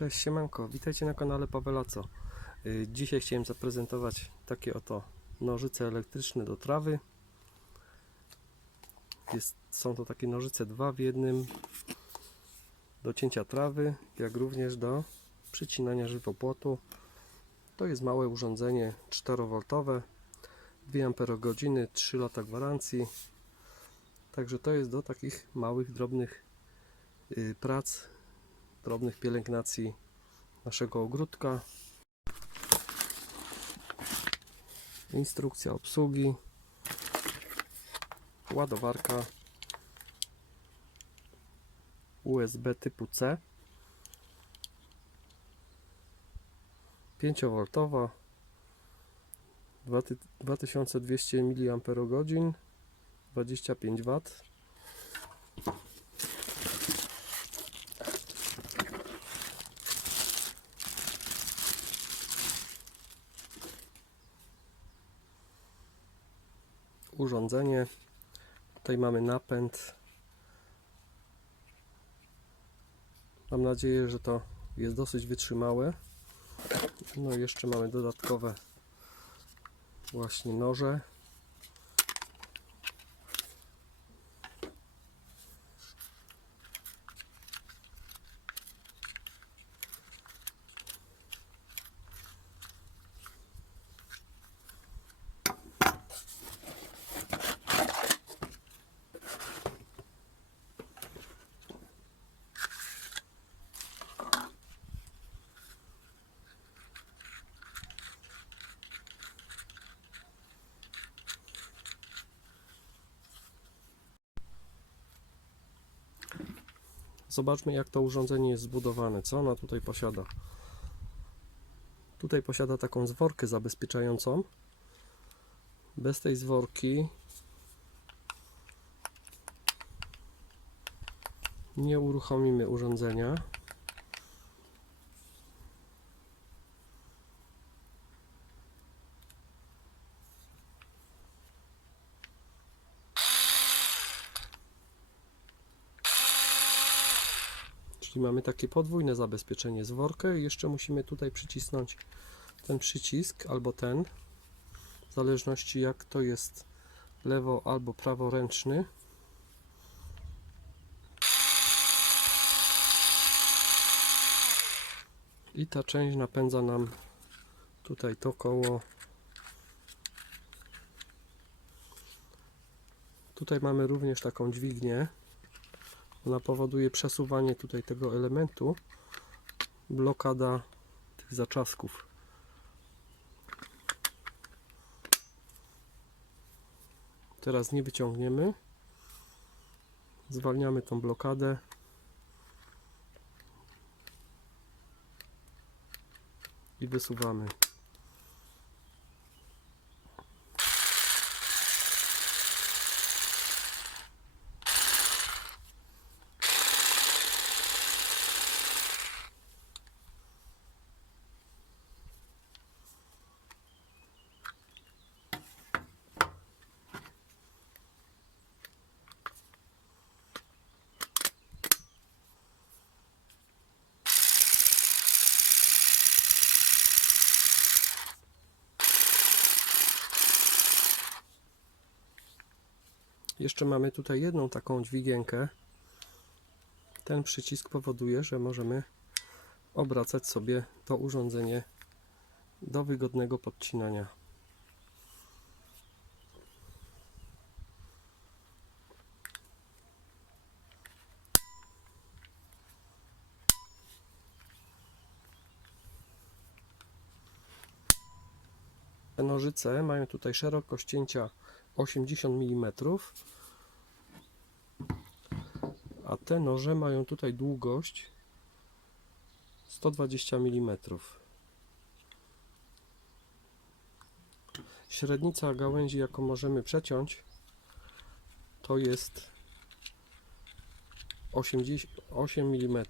Cześć, siemanko, witajcie na kanale Pawelaco. Y, Dzisiaj chciałem zaprezentować takie oto nożyce elektryczne do trawy. Jest, są to takie nożyce dwa w jednym do cięcia trawy, jak również do przycinania żywopłotu. To jest małe urządzenie 4V, 2 Ah, 3 lata gwarancji. Także to jest do takich małych, drobnych y, prac drobnych pielęgnacji naszego ogródka. Instrukcja obsługi, ładowarka USB typu C. 5V 2200 mAh 25 W urządzenie. Tutaj mamy napęd. Mam nadzieję, że to jest dosyć wytrzymałe. No i jeszcze mamy dodatkowe właśnie noże. Zobaczmy jak to urządzenie jest zbudowane, co ona tutaj posiada. Tutaj posiada taką zworkę zabezpieczającą. Bez tej zworki nie uruchomimy urządzenia. Czyli mamy takie podwójne zabezpieczenie z workę jeszcze musimy tutaj przycisnąć ten przycisk albo ten w zależności jak to jest lewo albo praworęczny i ta część napędza nam tutaj to koło. Tutaj mamy również taką dźwignię ona powoduje przesuwanie tutaj tego elementu, blokada tych zaczasków. Teraz nie wyciągniemy. Zwalniamy tą blokadę. I wysuwamy. Jeszcze mamy tutaj jedną taką dźwigienkę. Ten przycisk powoduje, że możemy obracać sobie to urządzenie do wygodnego podcinania. Te nożyce mają tutaj szerokość cięcia 80 mm, a te noże mają tutaj długość 120 mm. Średnica gałęzi, jaką możemy przeciąć, to jest 80, 8 mm.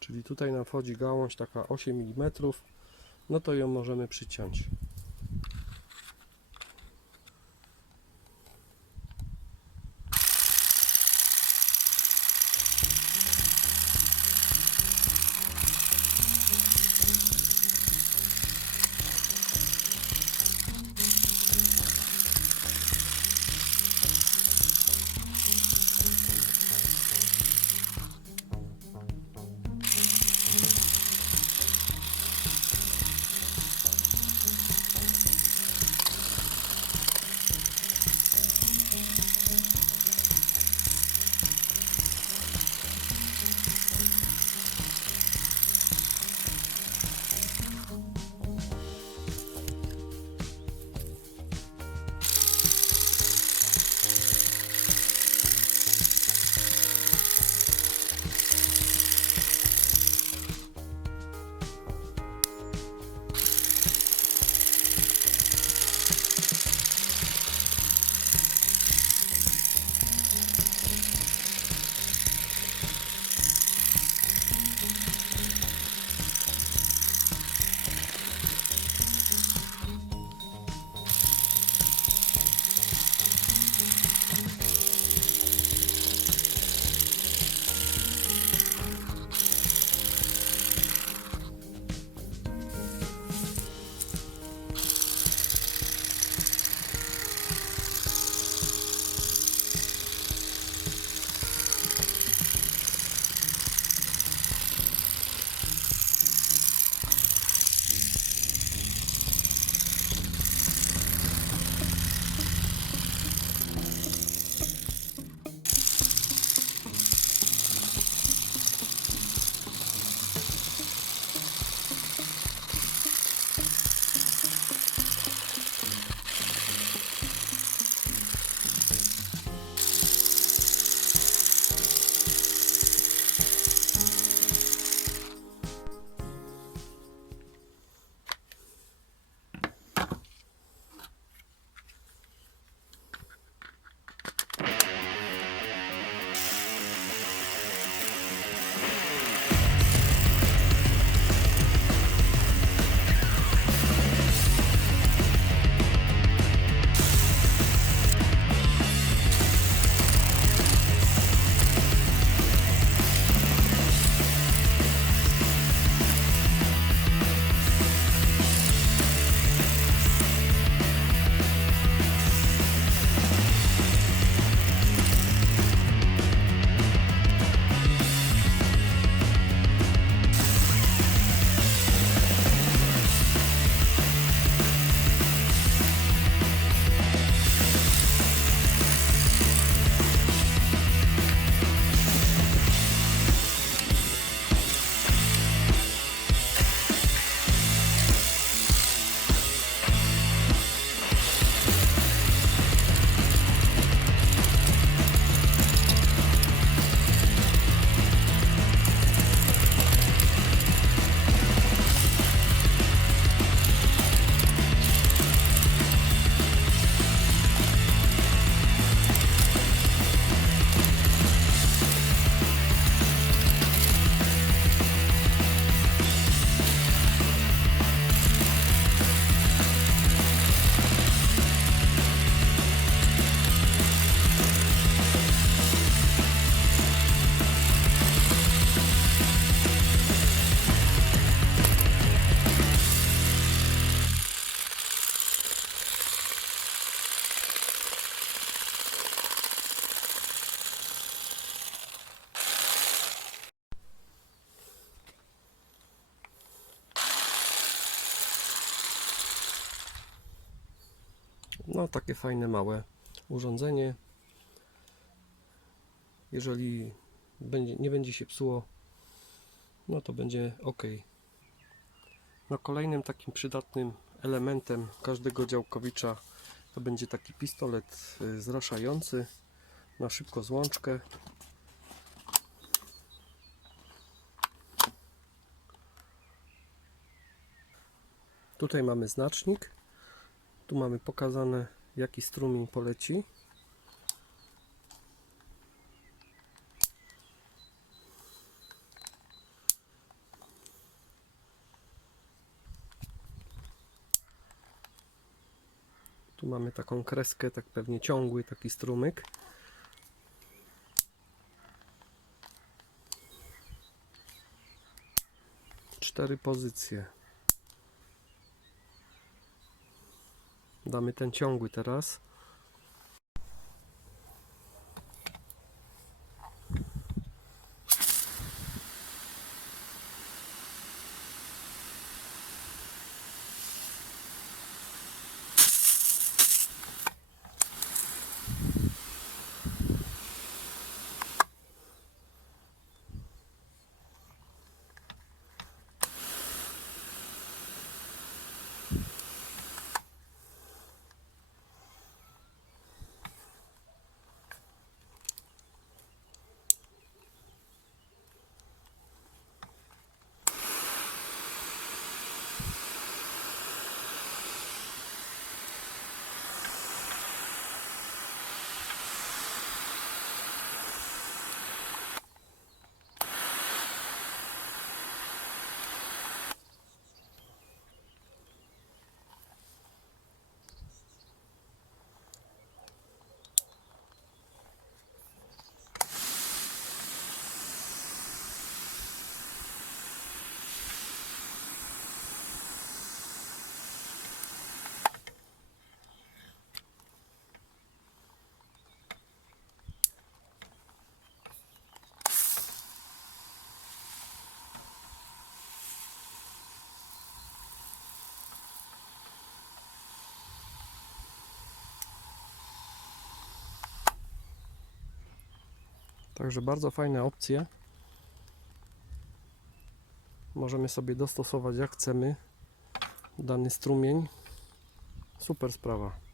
Czyli tutaj nam wchodzi gałąź taka 8 mm, no to ją możemy przyciąć. No, takie fajne, małe urządzenie. Jeżeli będzie, nie będzie się psuło, no to będzie ok. No, kolejnym takim przydatnym elementem każdego działkowicza to będzie taki pistolet y, zraszający na szybko złączkę. Tutaj mamy znacznik. Tu mamy pokazane jaki strumień poleci. Tu mamy taką kreskę, tak pewnie ciągły taki strumyk. Cztery pozycje. Damy ten ciągły teraz. Także bardzo fajne opcje. Możemy sobie dostosować jak chcemy dany strumień. Super sprawa.